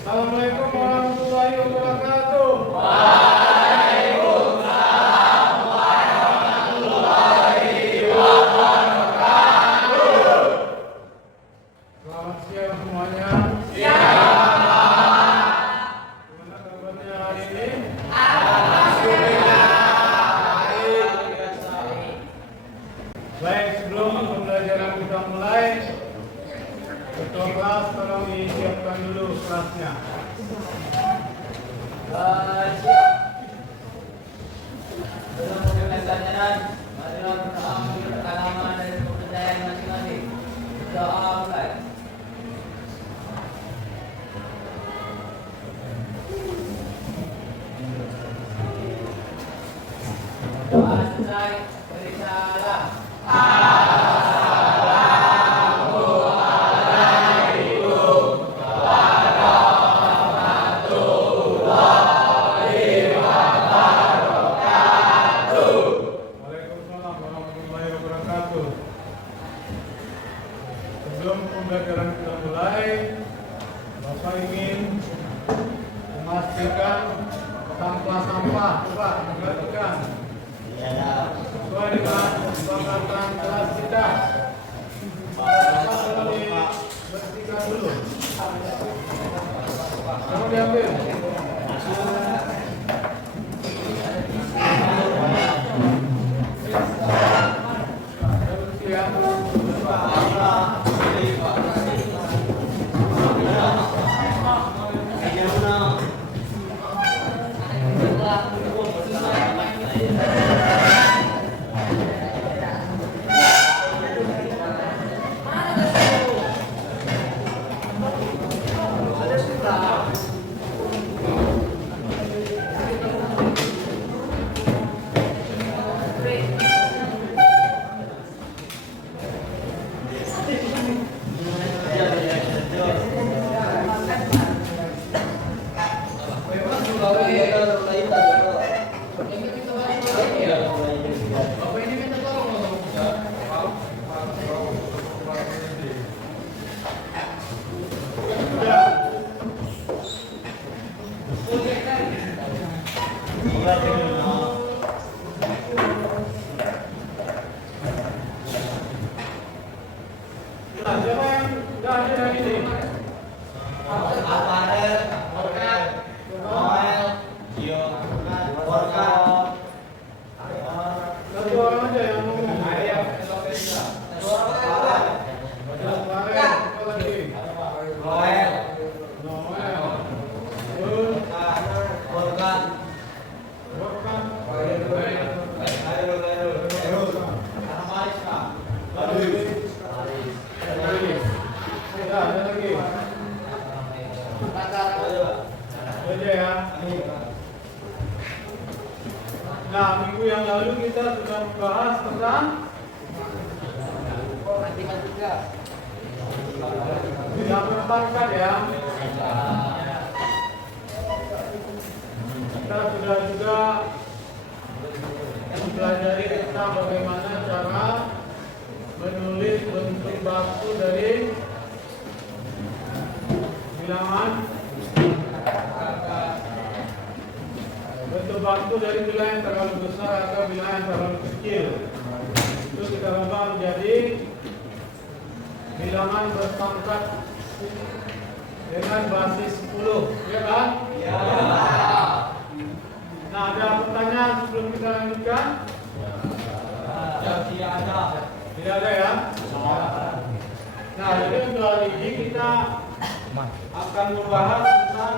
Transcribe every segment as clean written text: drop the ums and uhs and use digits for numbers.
Assalamualaikum warahmatullahi wabarakatuh. Selamat siang semuanya. Gimana kabarnya hari ini? Baik, sebelum pembelajaran kita mulai, ketua kelas tolong disiapkan dulu kelasnya. Doa selesai, berisalah. Waalaikumsalam warahmatullahi wabarakatuh. Sebelum pembelajaran kita mulai, Bapak ingin memastikan sampah-sampah, coba perhatikan sesuai dengan kesepakatan kelas kita. Sampah perlu dibersihkan dulu. Kamu diambil. Nah, siapa yang sudah hadir hari ini? Satu orang aja yang ngomong. Apa lagi? Noel. Terus, Borkan. Ya, ada lagi. Aja ya. Nah, minggu yang lalu kita sudah membahas tentang bilang perbankan ya. Kita sudah juga mempelajari tentang bagaimana cara menulis bentuk baku dari bilangan. Bentuk baku dari bilangan yang terlalu besar atau bilangan yang terlalu kecil itu kita ubah menjadi bilangan berpangkat dengan basis 10, ya kan? Ya. Nah, ada pertanyaan sebelum kita lanjutkan? Tidak ada ya? Nah, jadi untuk hari ini kita akan membahas tentang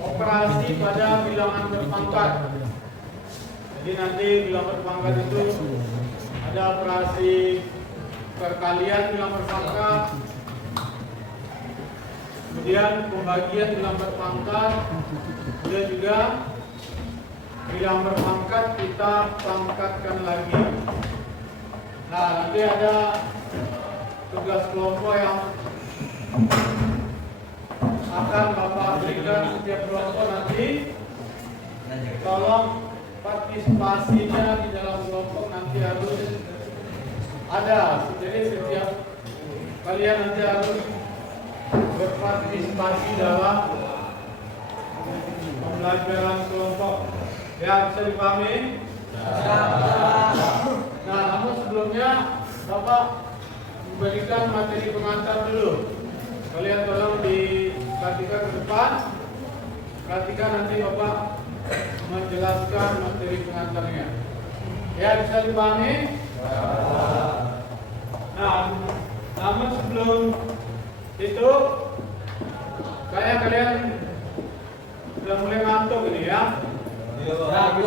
operasi pada bilangan berpangkat. Jadi nanti bilangan berpangkat itu ada operasi perkalian bilangan berpangkat, kemudian pembagian bilangan berpangkat, kemudian juga bilangan berpangkat kita pangkatkan lagi. Nah, nanti ada tugas kelompok yang akan Bapak berikan setiap kelompok nanti. Tolong partisipasinya di dalam kelompok nanti harus ada. Jadi setiap kalian nanti harus berpartisipasi dalam pembelajaran kelompok. Ya, bisa dipahami? Nah, namun sebelumnya Bapak memberikan materi pengantar dulu. Kalian tolong diperhatikan ke depan. Perhatikan nanti Bapak menjelaskan materi pengantarnya. Ya, bisa dipahami? Nah, namun sebelum itu, kayak kalian sudah mulai ngantuk ini ya. Nah,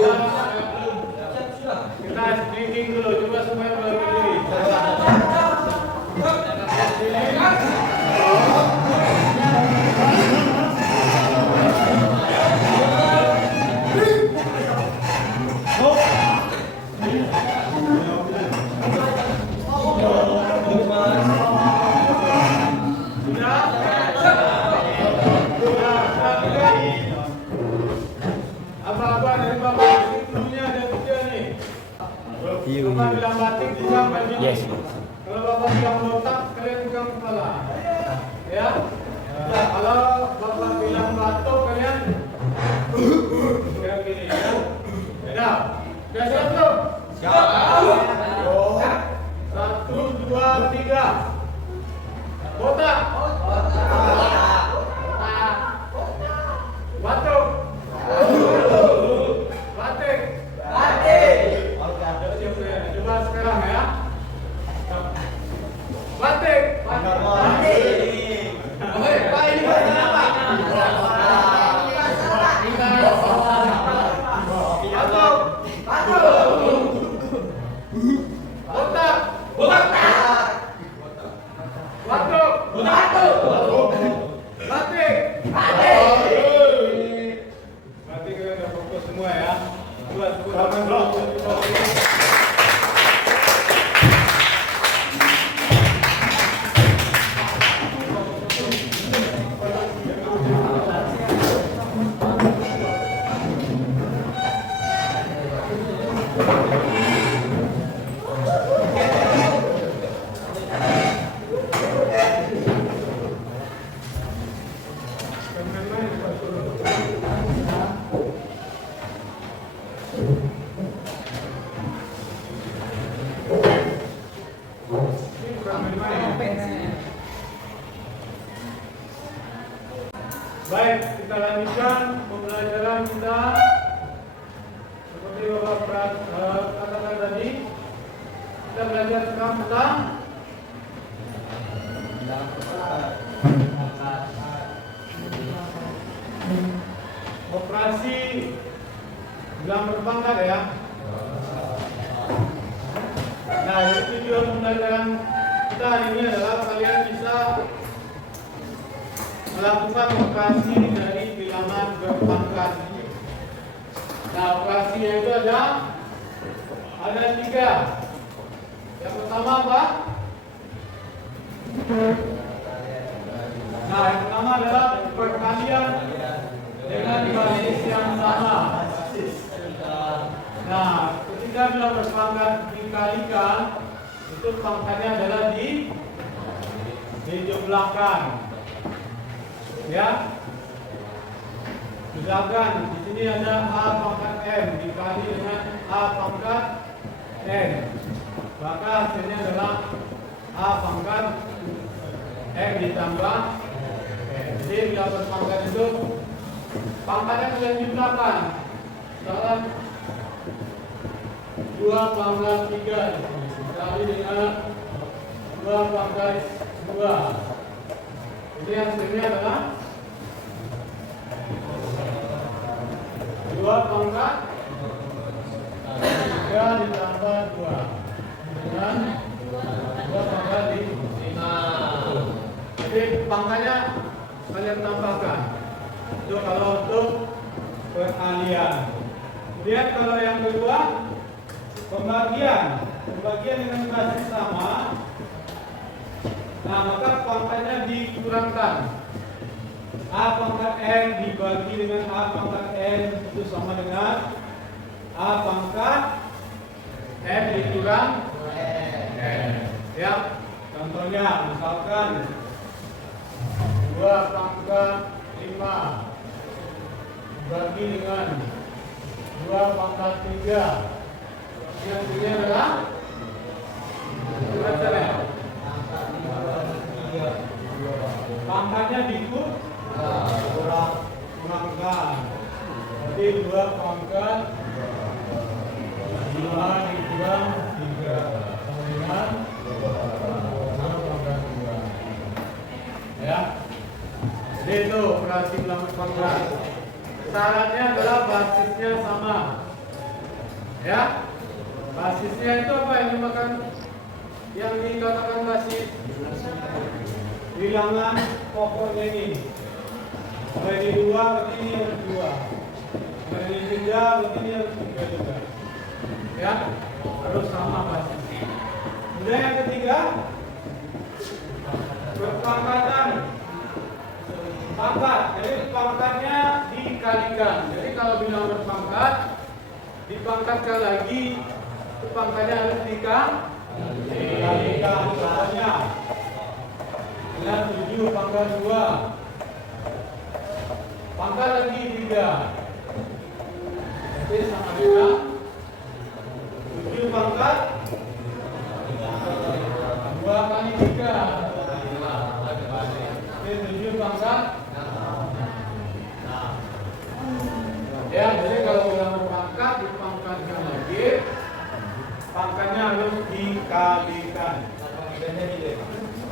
kita speaking dulu, coba semuanya berdiri. Apa-apa dari Bapak sebelumnya ada tiga nih. Bapak bilang batik, pegang baju. Yes. Kalau Bapak bilang botak, kalian pegang kepala. Ya. Nah, kalau Bapak bilang batuk, kalian pegang gini ya. Ya. Sudah siap belum? Siap. 1, 2, 3. Botak. Batuk. Batik. Coba sekarang ya. Batik. Pak, ini bahasa apa? Batuk. Batuk. Batik. Berarti kalian udah fokus semua ya. Buat tangan dulu. Baik, kita lanjutkan pembelajaran kita. Seperti Bapak katakan tadi, kita belajar sekarang tentang operasi gelang berpangkat ya. Nah, tujuan pembelajaran kita hari ini adalah kalian bisa melakukan operasi dari bilangan berpangkat. Nah, operasinya itu ada 3. Yang pertama apa? Nah, yang pertama adalah perkalian dengan basis yang sama. Nah, ketika bilangan berpangkat dikalikan, itu pangkatnya adalah dijumlahkan. Ya, misalkan di sini ada A pangkat M dikali dengan A pangkat N, maka hasilnya adalah A pangkat M ditambah N. Jadi bila berpangkat itu pangkatnya kalian jumlahkan. Misalkan 2 pangkat 3 dikali dengan 2 pangkat 2. Jadi hasilnya adalah 2 pangkat 3 ditambah 2 dengan 2 pangkat 5. Jadi pangkatnya kalian tambahkan. Itu kalau untuk perkalian. Kemudian kalau yang kedua, pembagian dengan basis sama. Nah, maka pangkatnya dikurangkan. A pangkat N dibagi dengan A pangkat N itu sama dengan A pangkat N dikurang N. Ya, contohnya misalkan 2 2 pangkat 5 bagi dengan 2 pangkat 3. Yang ini adalah pangkatnya dikurangkan. Jadi 2 pangkat 5 dikurang 3 sama dengan 6 pangkat 2. Ya. Jadi itu operasi bilangan pangkat. Syaratnya adalah basisnya sama. Ya. Basisnya itu apa yang dimakan? Yang dikatakan basis bilangan pokoknya ini. Kalau ini 2 berarti ini harus 2. Kalau ini 3 berarti ini harus 3 juga. Ya, harus sama basis. Kemudian yang ketiga, berpangkatan. Pangkat, jadi pangkatnya dikalikan. Jadi kalau bilangan berpangkat, dipangkatkan lagi, itu pangkatnya harus dikalikan. Contohnya, dengan 7 pangkat 2, pangkat lagi 3. Jadi sama dengan 7 pangkat 2 kali 3. Jadi 7 pangkat. Ya, jadi kalau udah berpangkat, dipangkatkan lagi, pangkatnya harus dikalikan.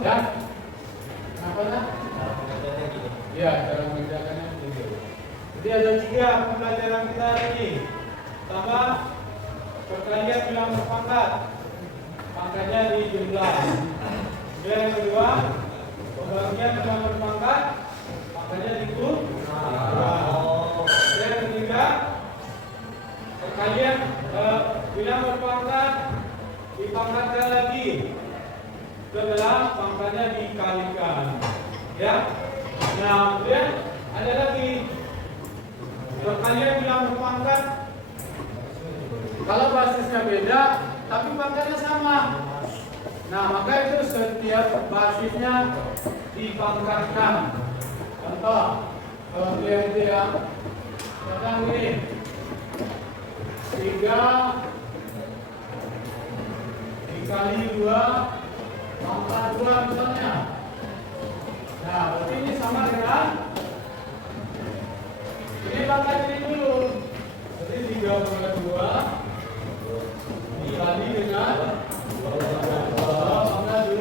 Ya, kenapa lah? Ya, cara mengerjakannya begitu. Jadi ada 3 pembelajaran kita hari ini. Pertama, perkalian bilangan berpangkat, pangkatnya dijumlah. Kemudian yang kedua, pembagian bilangan berpangkat, pangkatnya dikurang. Yang ketiga, perkalian bilangan berpangkat dipangkatkan lagi, itu adalah pangkatnya dikalikan. Ya. Nah, kemudian ada lagi perkalian bilangan berpangkat. Kalau basisnya beda, tapi pangkatnya sama. Nah, maka itu setiap basisnya dipangkatkan. Contoh, kalau dia itu ya, sekarang ini 3 dikali 2 pangkat 2 misalnya. Nah, berarti ini sama dengan ini pangkat ini dulu. Jadi 3 pangkat 2 dikali dengan 2 pangkat 2.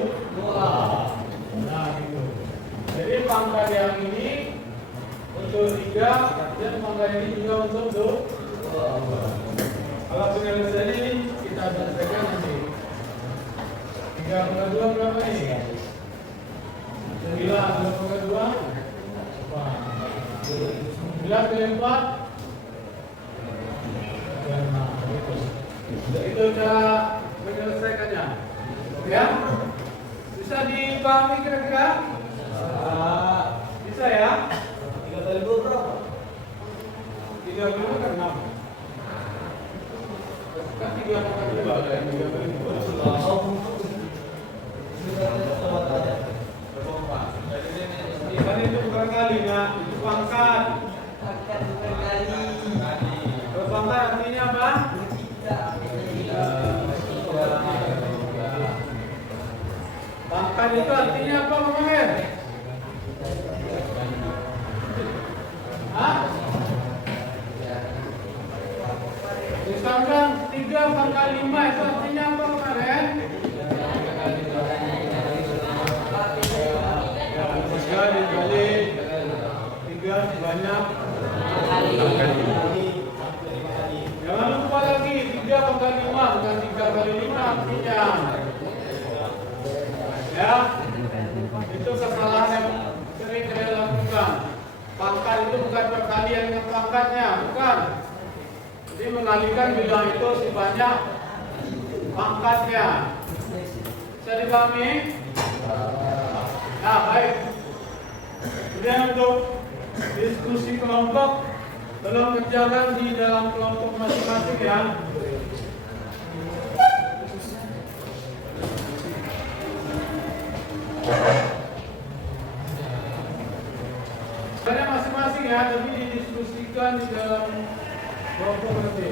Nah, gitu. Jadi pangkat yang ini untuk 3 dan pangkat ini juga untuk 2. Kalau penyelesaian ini kita selesaikan nanti. 3 pangkat 2 berapa ini? 9 pangkat 2 9 kali 4 itu cara menyelesaikannya. Ya, bisa dipahami kira-kira? Bisa ya? 3 kali 2 berapa? 3 kali 2 kan 6. Kan 3 pangkat 2 kan 3 kali 2. Kan itu bukan kali, nah itu pangkat. Berpangkat artinya apa? Pangkat itu artinya apa, Pak Maher? Hah? Misalkan 3 pangkat 5 itu artinya apa, Pak Maher? Dikali 3 sebanyak jangan lupa lagi 3 pangkat 5 bukan 3 kali 5 artinya. Ya, itu kesalahan yang sering saya lakukan. Pangkat itu bukan perkalian dengan pangkatnya, bukan. Jadi mengalihkan bilangan itu sebanyak pangkatnya. Bisa dipahami? Nah, baik. Kemudian untuk diskusi kelompok, tolong kerjakan di dalam kelompok masing-masing ya. Karena masing-masing ya, tapi didiskusikan di dalam kelompok nanti.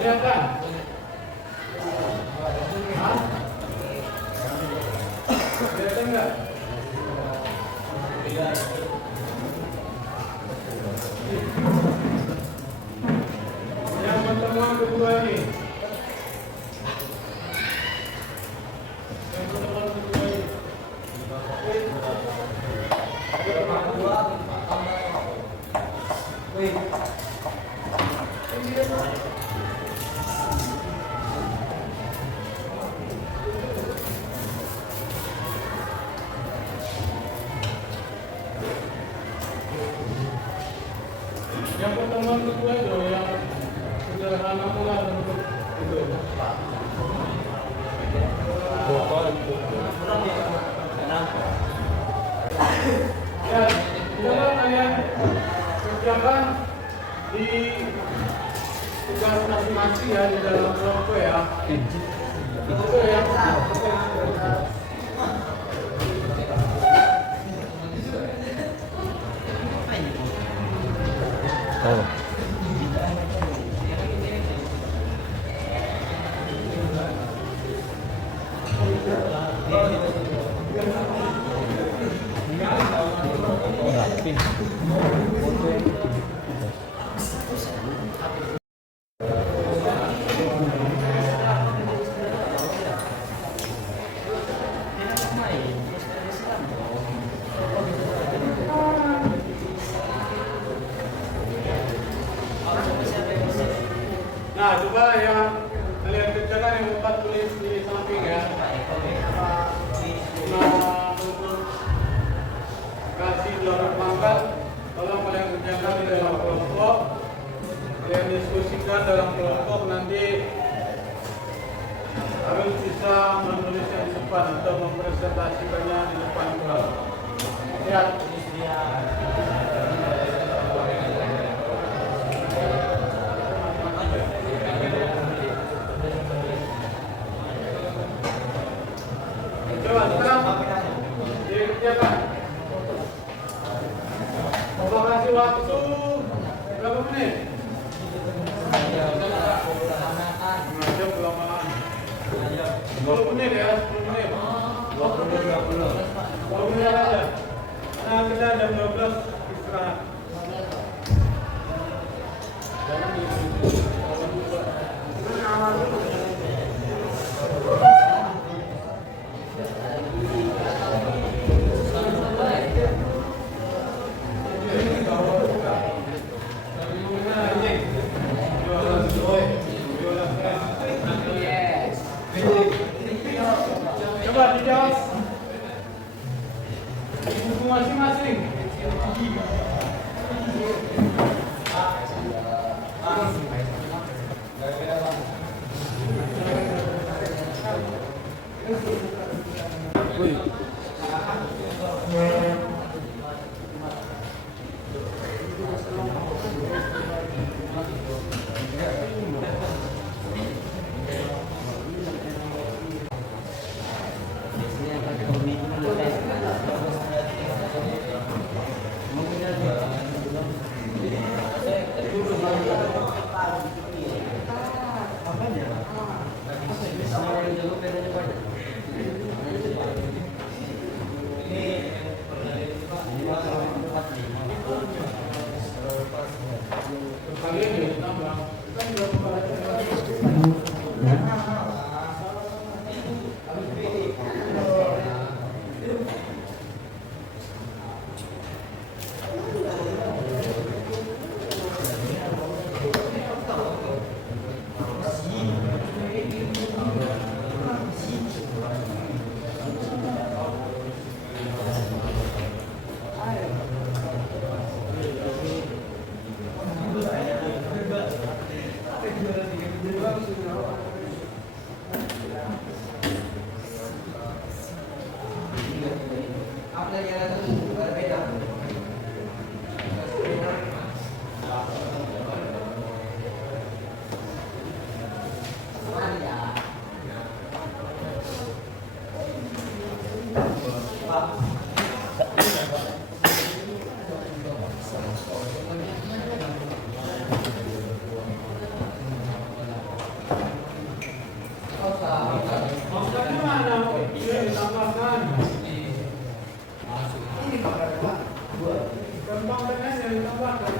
Kelihatan? Hah? Kelihatan nggak? Yang pertemuan kedua ini. Yang pertemuan kedua ini. Yang pertemuan kedua itu yang sederhana pula untuk itu. Ya, coba kalian kerjakan di tugas masing-masing ya di dalam kelompok ya. Itu ya. Oh. Nah, coba yang kalian kerjakan yang empat tulis di samping ya. Nah, untuk kasih belakang pangkat, tolong kalian kerjakan di dalam kelompok. Kalian diskusikan dalam kelompok, nanti kalian bisa menulisnya di depan atau mempresentasikannya di depan kelas. Lihat. Coba sekarang dikerjakan. Coba kasih waktu berapa menit? Jam kelamaan. 10 menit ya, 10 menit. 20 menit aja. Nah, kita jam 12 istirahat. Coba dijawab di buku masing-masing. Pangkat mana? Ini ditambahkan. Kembang tenas yang ditambahkan.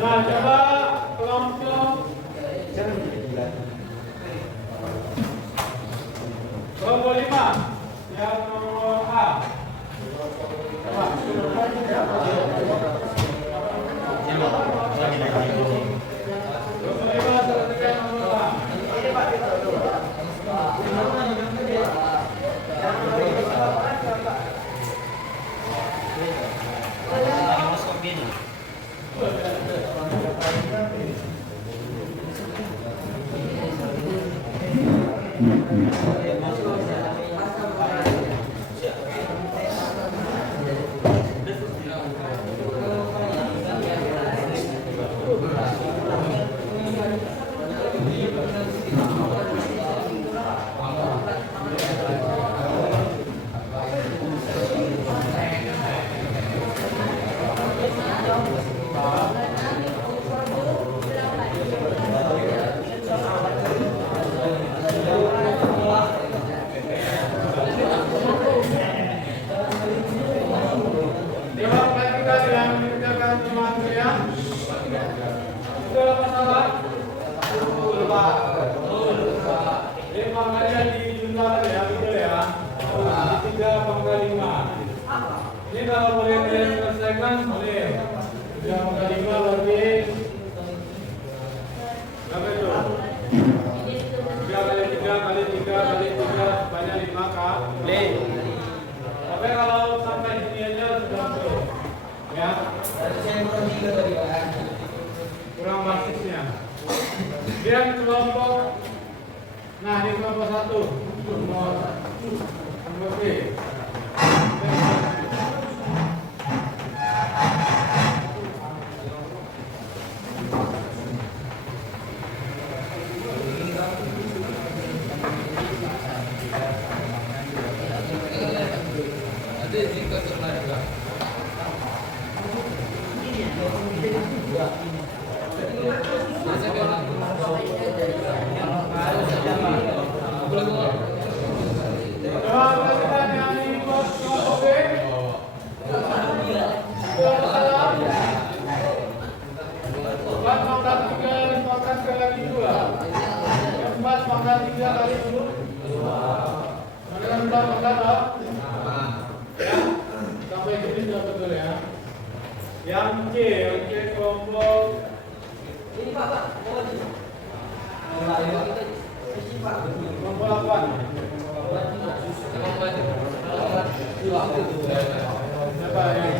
Nah, coba kelompok 25 yang nomor A. Coba. 25 selesaikan nomor A. Angkanya 5 kali. Tapi kalau sampai sini aja sudah betul. Ya. Kurang basisnya. Dia kelompok. Nah, di kelompok 1. Nomor B. Yang C kelompok ini Pak. Kelompok 8. Siapa yang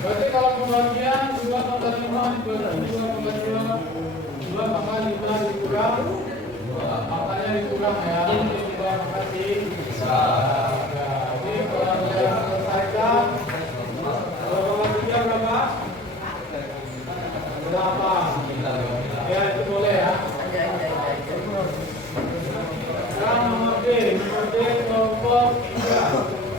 berarti kalau pembagian 2,5 2,2 maka 5 dikurang makanya dikurang ya 2 maka jadi kalau kita selesaikan 2,3 berapa? Ya itu boleh ya. Sekarang nomor D kelompok 3.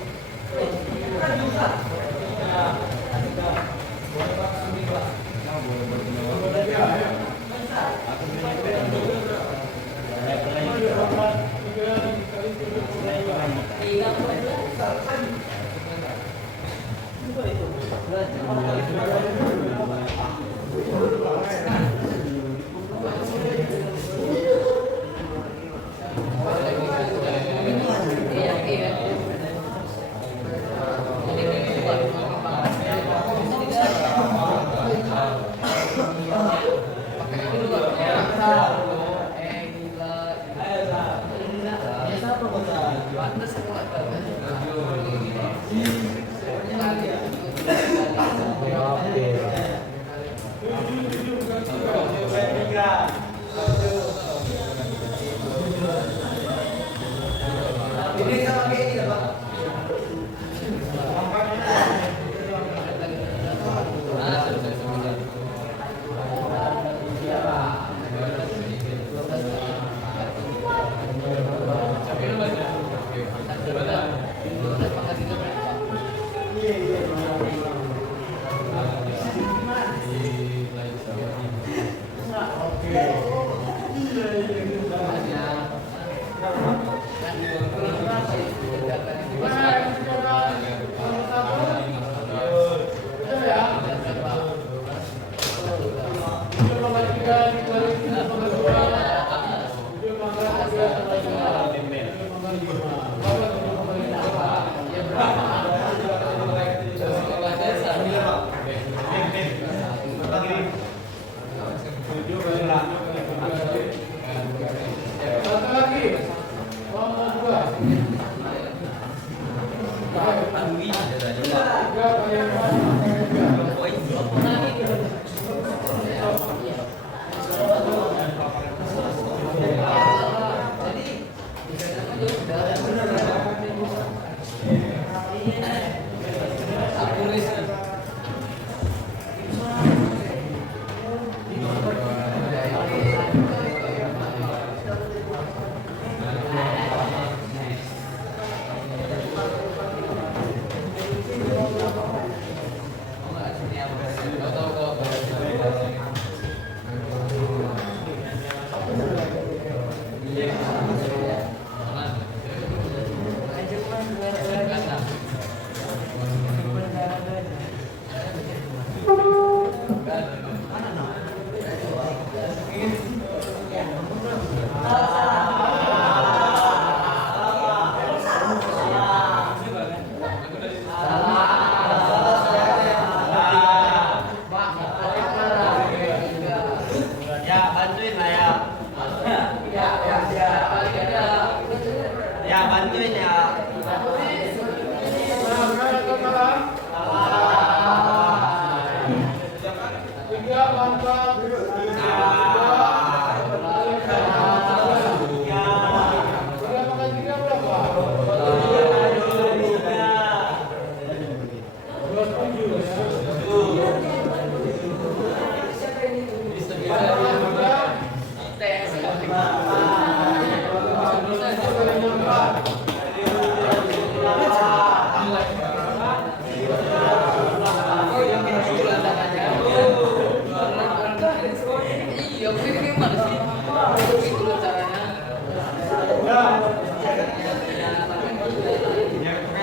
Berapa?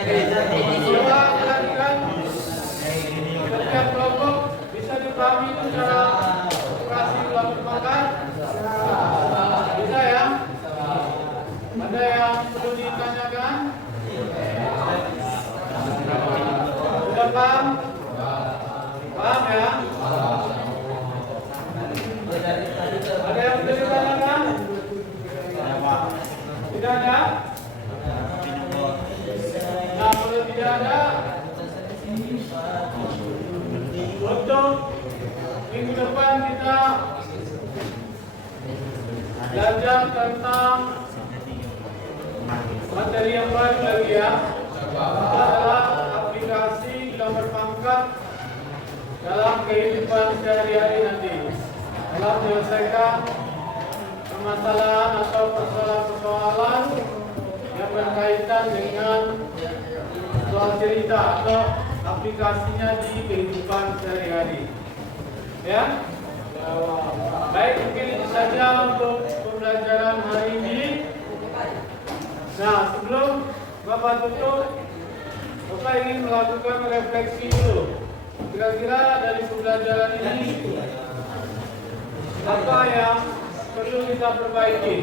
Coba perhatikan setiap kelompok bisa dipahami secara operasi ulang makan. Bisa ya? Ada yang perlu ditanyakan? Sudah paham? Paham ya? Ada yang perlu ditanyakan? Tidak ada? Nah, kalau tidak ada, untuk minggu depan kita belajar tentang materi yang baru lagi ya. Itu adalah aplikasi nomor pangkat dalam kehidupan sehari-hari nanti. Dalam menyelesaikan permasalahan atau persoalan-persoalan yang berkaitan dengan soal cerita atau aplikasinya di kehidupan sehari-hari. Ya, baik, mungkin itu saja untuk pembelajaran hari ini. Nah, sebelum Bapak tutup, Bapak ingin melakukan refleksi dulu. Kira-kira dari pembelajaran ini apa yang perlu kita perbaiki?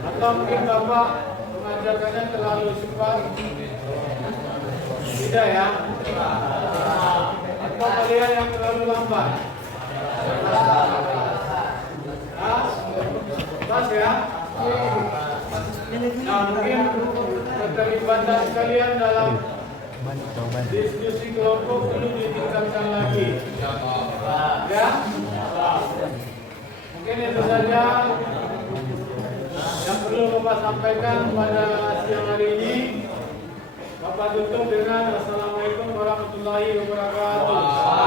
Atau mungkin Bapak mengajarkannya terlalu cepat? Tidak ya? Atau kalian yang terlalu lambat? Pas ya? Nah, mungkin keterlibatan kalian dalam diskusi kelompok perlu ditingkatkan lagi. Ya? Mungkin itu saja yang perlu Bapak sampaikan pada siang hari ini. Bapak tutup dengan Assalamualaikum warahmatullahi wabarakatuh.